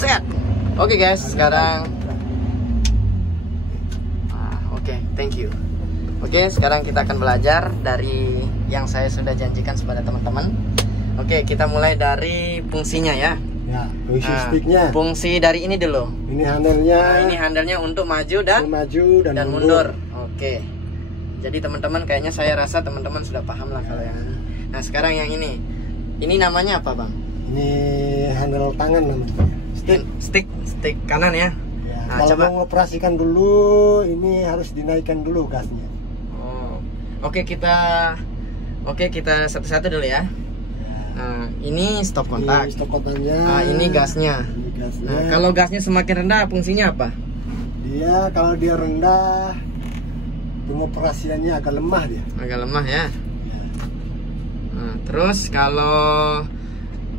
Set. Oke guys, sekarang oke, thank you. Oke, sekarang kita akan belajar dari yang saya sudah janjikan kepada teman-teman. Oke, kita mulai dari fungsinya ya. Ya, fungsi sticknya. Fungsi dari ini dulu. Ini handle-nya. Nah, ini handle-nya untuk maju dan mundur. Oke. Jadi teman-teman, kayaknya saya rasa teman-teman sudah paham lah kalau yang ini. Nah, sekarang yang ini. Ini namanya apa, Bang? Ini handle tangan namanya. Stick kanan ya. Ya, Nah, kalau coba mau operasikan dulu, ini harus dinaikkan dulu gasnya. Oh. Oke, kita satu-satu dulu ya. Nah, ini stop kontak. Ini stop kontaknya. Nah, ini gasnya. Ini gasnya. Nah, kalau gasnya semakin rendah, fungsinya apa? Kalau dia rendah, pengoperasiannya agak lemah dia. Agak lemah ya. Ya. Nah, terus kalau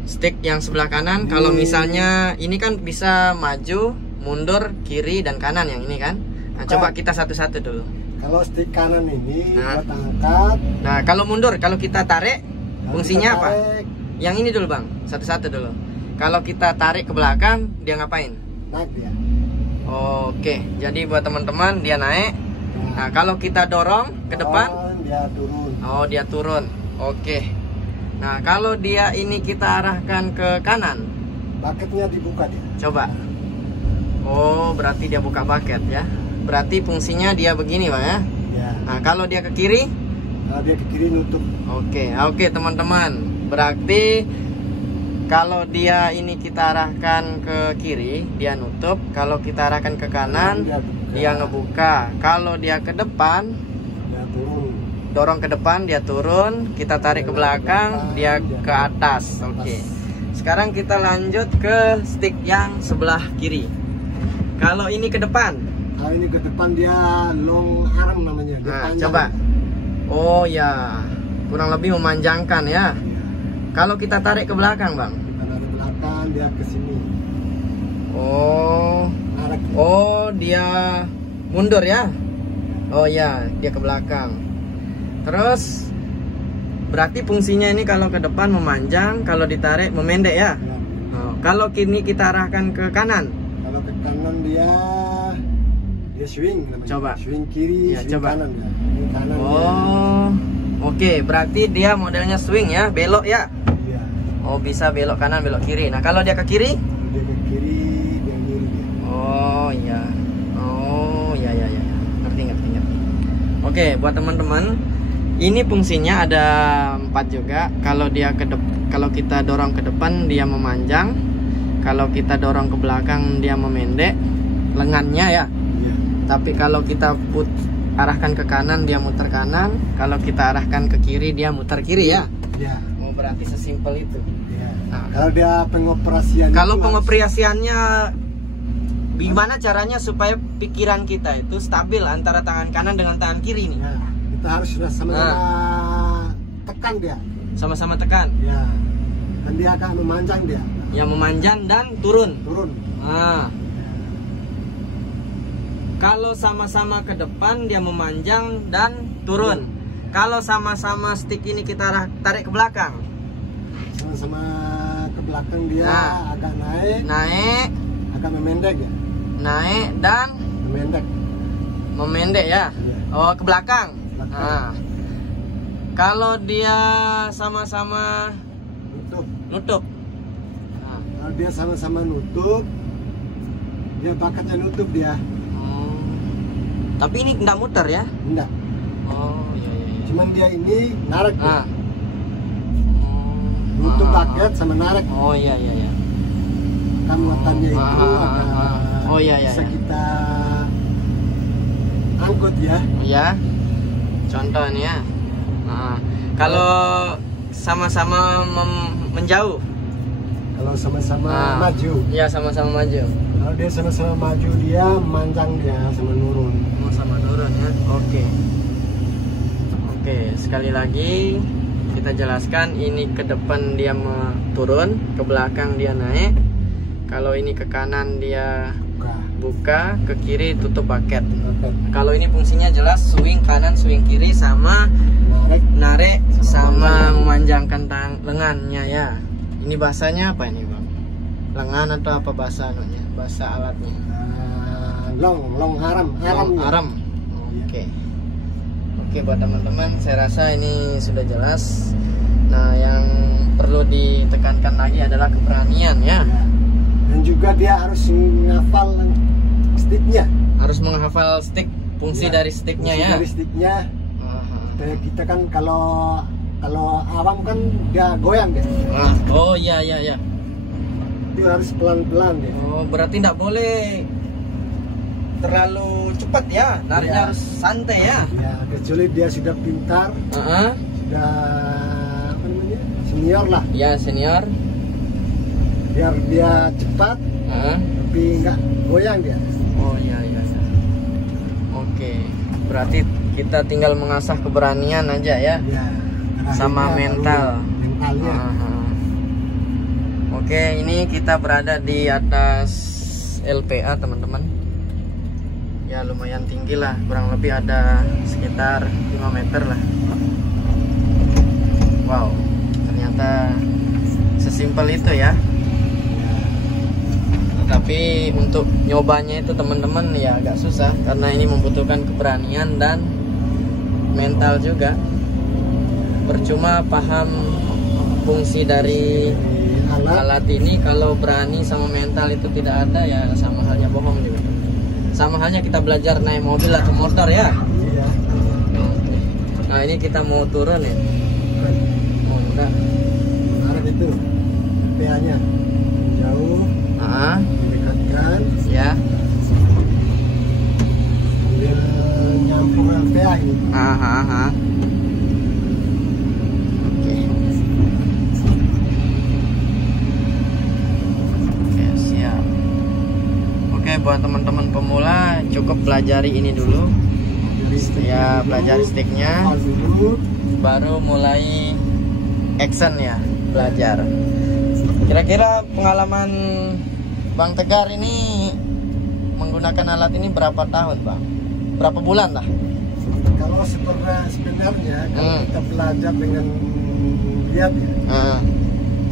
stick yang sebelah kanan, kalau misalnya ini kan bisa maju, mundur, kiri dan kanan yang ini kan. Nah, coba kita satu-satu dulu. Kalau stick kanan ini buat angkat. Nah, kalau mundur, kalau kita tarik, fungsinya apa? Tarik, Yang ini dulu Bang, satu-satu dulu. Kalau kita tarik ke belakang, dia ngapain? naik dia. Oke, jadi buat teman-teman dia naik. Nah, kalau kita dorong ke depan, dia turun. oh dia turun. Oke. Nah, kalau dia ini kita arahkan ke kanan, Bucketnya dibuka dia. coba. Oh, berarti dia buka bucket ya. Berarti fungsinya dia begini Bang ya. Ya. Nah, kalau dia ke kiri, Kalau dia ke kiri nutup. Oke teman-teman. Berarti kalau dia ini kita arahkan ke kiri, dia nutup. Kalau kita arahkan ke kanan, dia ngebuka. Kalau dia ke depan, Dia turun. dorong ke depan, dia turun. Kita tarik ke belakang, dia ke atas. Oke. Sekarang kita lanjut ke stick yang sebelah kiri. Kalau ini ke depan, Kalau ini ke depan dia long arm namanya. Dia nah panjang. coba. Oh ya, kurang lebih memanjangkan ya. Kalau kita tarik ke belakang Bang, Kalau ke belakang dia ke sini. Narik. oh dia mundur ya. Oh ya, dia ke belakang. Terus berarti fungsinya ini kalau ke depan memanjang, kalau ditarik memendek ya. Ya. Oh, kalau kini kita arahkan ke kanan, Kalau ke kanan dia swing namanya. Coba. Swing kiri, Ya, swing coba. kanan dia. Swing kanan oh oke, berarti dia modelnya swing ya, belok ya. dia. Ya. Oh bisa belok kanan, belok kiri. Nah kalau dia ke kiri, Dia ke kiri, dia kiri dia. oh iya. Oh ya. Ngerti. Oke, buat teman-teman, ini fungsinya ada 4 juga. Kalau kita dorong ke depan dia memanjang. Kalau kita dorong ke belakang dia memendek lengannya ya. Iya. Tapi kalau kita arahkan ke kanan dia muter kanan. Kalau kita arahkan ke kiri dia muter kiri ya. Iya. Oh berarti sesimpel itu. Iya. Nah, Kalau dia pengoperasiannya. kalau itu pengoperasiannya gimana caranya supaya pikiran kita itu stabil antara tangan kanan dengan tangan kiri nih? Ya, kita harus sama-sama tekan dia. Sama-sama tekan. Ya. Dan dia akan memanjang dia. Yang memanjang dan turun. Turun. Nah, kalau sama-sama ke depan dia memanjang dan turun. Kalau sama-sama stick ini kita tarik ke belakang, Sama-sama ke belakang dia Nah. agak naik, agak memendek ya. naik dan memendek ya. Iya. Oh ke belakang. Belakang. Nah, kalau dia sama-sama nutup. Nah, Kalau dia sama-sama nutup, dia bucketnya nutup dia. tapi ini enggak muter ya? Enggak. Oh iya. Cuman dia ini narik dia. Nah. Nutup bucket sama narik. Oh iya. Kan muatannya itu agak Oh iya. bisa kita angkut ya. Iya. Contoh nih ya. Nah, kalau sama-sama menjauh. Kalau sama-sama maju. Iya, sama-sama maju. Kalau dia sama-sama maju dia manjang dia sama nurun. Sama nurun ya. Oke, sekali lagi kita jelaskan, ini ke depan dia turun, ke belakang dia naik. Kalau ini ke kanan dia buka, ke kiri tutup bucket. Kalau ini fungsinya jelas, swing kanan, swing kiri, sama narik sama memanjangkan lengannya ya. Ini bahasanya apa ini Bang? Lengan atau apa bahasa anunya? Bahasa alatnya? Long arm. Oke. Oke, buat teman-teman, saya rasa ini sudah jelas. Nah, yang perlu ditekankan lagi adalah keberanian ya. Dan juga dia harus menghafal sticknya. Harus menghafal stick, fungsi dari sticknya ya. Dari sticknya. Kayak kita kan kalau awam kan dia goyang deh. Oh iya. Dia harus pelan-pelan deh. Oh, berarti tidak boleh terlalu cepat ya, nariknya harus santai ya. Ya, kecuali dia sudah pintar, sudah apa namanya, senior lah. Ya, senior. Biar dia cepat, tapi nggak goyang dia. Oh iya. Oke, berarti kita tinggal mengasah keberanian aja ya, sama mentalnya. Oke, ini kita berada di atas LPA teman-teman. Ya lumayan tinggi lah, kurang lebih ada sekitar 5 meter lah. Wow, ternyata sesimpel itu ya. Tapi untuk nyobanya itu teman-teman ya agak susah, karena ini membutuhkan keberanian dan mental juga. Percuma paham fungsi dari alat ini kalau berani sama mental itu tidak ada, ya sama halnya bohong juga. Sama halnya kita belajar naik mobil atau motor ya. Iya. Nah, ini kita mau turun ya. Oh enggak. Arah itu PA-nya jauh. Dekatkan. Ya. Biar nyampur PA ini. Buat teman-teman pemula cukup pelajari ini dulu ya, pelajari sticknya, baru mulai action ya, belajar. Kira-kira pengalaman Bang Tegar ini menggunakan alat ini berapa tahun Bang? Berapa bulan lah? Kalau sebenarnya kalau kita belajar dengan lihat ya,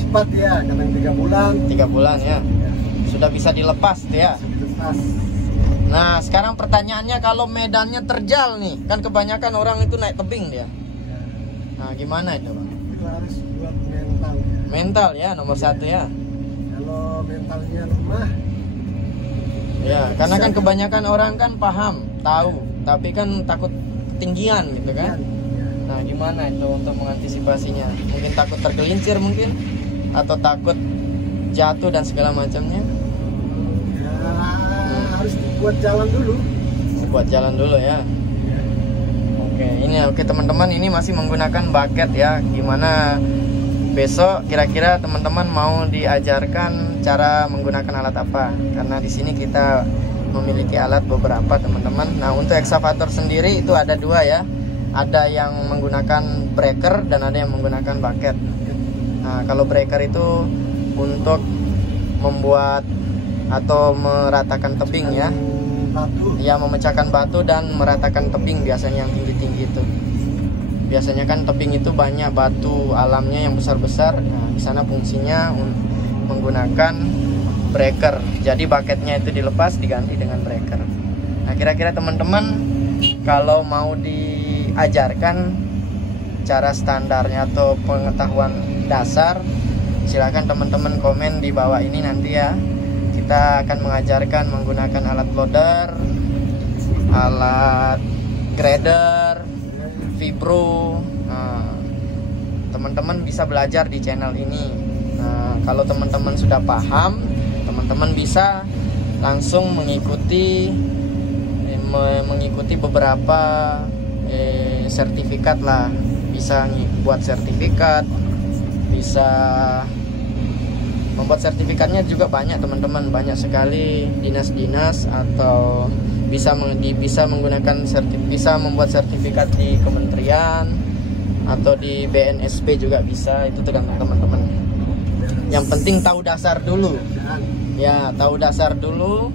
cepat ya, kadang 3 bulan. 3 bulan ya. Sudah bisa dilepas tuh ya. Nah, sekarang pertanyaannya, kalau medannya terjal nih, kan kebanyakan orang itu naik tebing dia. Nah, gimana itu Bang? Itu harus buat mental ya. Mental ya, nomor 1 ya. Kalau mentalnya lemah ya, karena kan kebanyakan orang kan paham, tahu, tapi kan takut ketinggian gitu kan. Nah, gimana itu untuk mengantisipasinya? Mungkin takut tergelincir mungkin, atau takut jatuh dan segala macamnya. Harus buat jalan dulu. Buat jalan dulu ya. Oke teman-teman, ini masih menggunakan bucket ya. Gimana besok kira-kira teman-teman mau diajarkan cara menggunakan alat apa? Karena di sini kita memiliki alat beberapa teman-teman. Nah, untuk ekskavator sendiri itu ada 2 ya. Ada yang menggunakan breaker dan ada yang menggunakan bucket. Nah, kalau breaker itu untuk membuat atau meratakan tebing ya. Ya, memecahkan batu dan meratakan tebing biasanya yang tinggi-tinggi itu. Biasanya kan tebing itu banyak batu alamnya yang besar-besar. Nah, di sana fungsinya menggunakan breaker. Jadi bucketnya itu dilepas diganti dengan breaker. Nah, kira-kira teman-teman kalau mau diajarkan cara standarnya atau pengetahuan dasar, silakan teman-teman komen di bawah ini nanti ya. Kita akan mengajarkan menggunakan alat loader, alat grader, vibro. Nah, teman-teman bisa belajar di channel ini. Nah, kalau teman-teman sudah paham, teman-teman bisa langsung mengikuti beberapa sertifikat lah. Bisa buat sertifikat, bisa membuat sertifikatnya juga banyak teman-teman, banyak sekali dinas-dinas, atau bisa menggunakan bisa membuat sertifikat di kementerian atau di BNSP juga bisa. Itu tergantung teman-teman. Yang penting tahu dasar dulu ya, tahu dasar dulu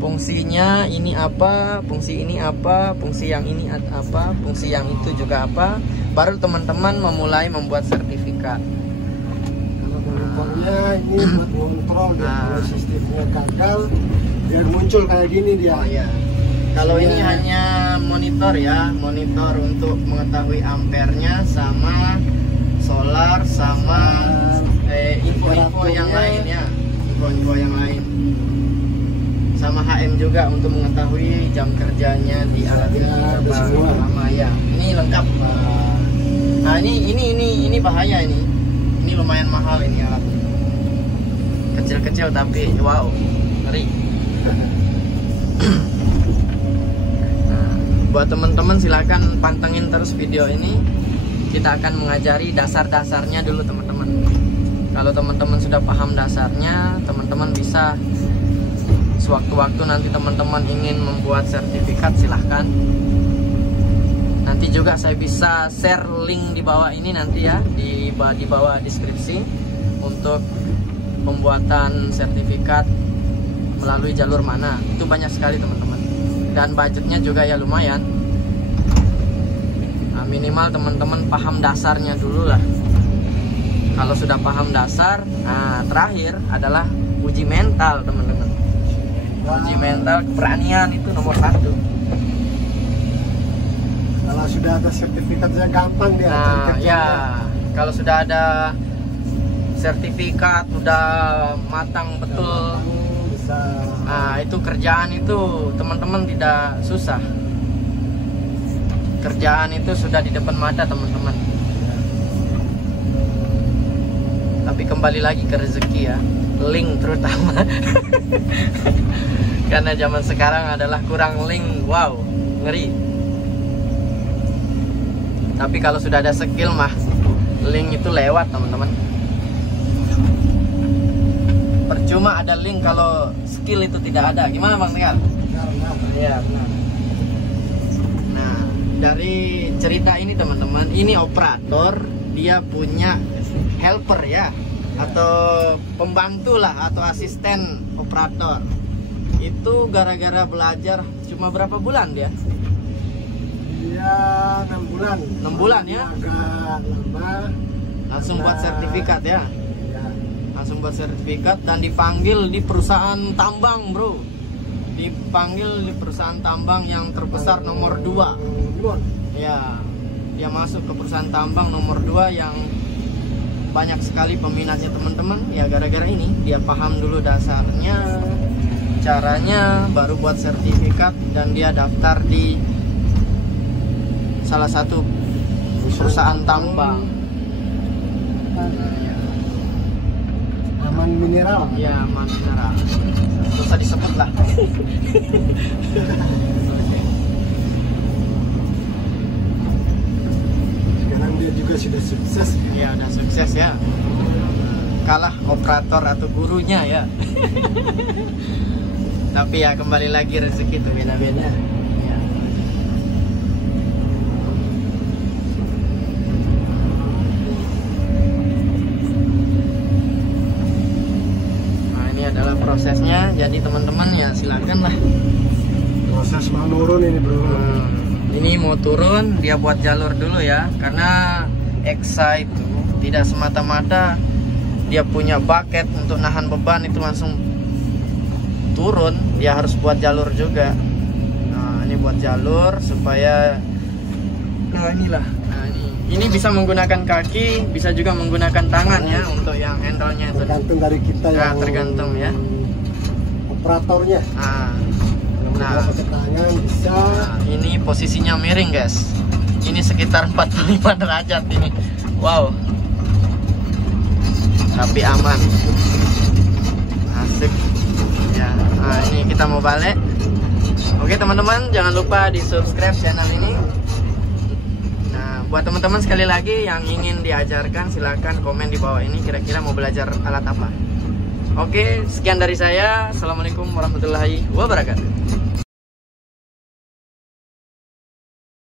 fungsinya ini apa, fungsi ini apa, fungsi yang ini apa, fungsi yang itu juga apa, baru teman-teman memulai membuat sertifikat. Pokoknya ini buat ngontrol dia. Kalau sistemnya gagal, biar muncul kayak gini dia. Oh iya. Kalau ini hanya monitor ya, monitor untuk mengetahui ampernya sama solar sama info-info yang lain ya, info-info yang lain. Sama HM juga untuk mengetahui jam kerjanya di alat ini berapa lama ya. Ini lengkap. Nah ini bahaya ini. Ini lumayan mahal ini alat. Kecil-kecil tapi wow, ngeri. Nah, buat teman-teman silakan pantengin terus video ini. Kita akan mengajari dasar-dasarnya dulu teman-teman. Kalau teman-teman sudah paham dasarnya, teman-teman bisa sewaktu-waktu nanti teman-teman ingin membuat sertifikat, silahkan. Nanti juga saya bisa share link di bawah ini nanti ya, di bawah deskripsi untuk pembuatan sertifikat melalui jalur mana. Itu banyak sekali teman-teman. Dan budgetnya juga ya lumayan. Nah, minimal teman-teman paham dasarnya dulu lah. Kalau sudah paham dasar, nah terakhir adalah uji mental teman-teman. Uji mental keberanian itu nomor 1. Kalau sudah ada sertifikatnya gampang dia. Nah ya, kalau sudah ada sertifikat, udah matang betul, bisa. nah itu kerjaan itu teman-teman tidak susah. Kerjaan itu sudah di depan mata teman-teman. Tapi kembali lagi ke rezeki ya, link terutama. Karena zaman sekarang adalah kurang link, wow, ngeri. Tapi kalau sudah ada skill mah, link itu lewat teman-teman. Percuma ada link kalau skill itu tidak ada. Gimana Bang Tegar? Iya benar. Nah dari cerita ini teman-teman, ini operator dia punya helper ya, atau pembantu lah, atau asisten operator. Itu gara-gara belajar cuma berapa bulan dia? Dia 6 bulan. 6 bulan ya? Agak lama. Langsung buat sertifikat ya? Langsung buat sertifikat dan dipanggil di perusahaan tambang bro. Dipanggil di perusahaan tambang yang terbesar nomor 2. Ya, dia masuk ke perusahaan tambang nomor 2 yang banyak sekali peminatnya teman-teman. Ya gara-gara ini dia paham dulu dasarnya, caranya, baru buat sertifikat dan dia daftar di salah satu perusahaan tambang. Aman mineral. Ya, aman mineral. Susah disebut lah. Sekarang dia juga sudah sukses. Ya, udah sukses ya. Kalah operator atau gurunya ya. Tapi ya kembali lagi rezeki itu beda-beda. Ya. Nah ini adalah prosesnya. Jadi teman-teman ya silakan lah. Proses mau turun ini bro. Ini mau turun, dia buat jalur dulu ya. Karena EXA itu tidak semata-mata dia punya bucket untuk nahan beban itu langsung turun, dia harus buat jalur juga. Nah ini buat jalur supaya inilah. Nah ini bisa menggunakan kaki, bisa juga menggunakan tangan ya untuk yang handle-nya itu. Tergantung dari kita ya. Tergantung ya. Operatornya. Nah, pakai tangan bisa. Nah, ini posisinya miring guys. Ini sekitar 45 derajat ini. Wow. Tapi aman. Asik. Ya, nah ini kita mau balik. Oke teman-teman, jangan lupa di subscribe channel ini. Nah, buat teman-teman sekali lagi yang ingin diajarkan, silahkan komen di bawah ini. Kira-kira mau belajar alat apa? Oke, sekian dari saya. Assalamualaikum warahmatullahi wabarakatuh.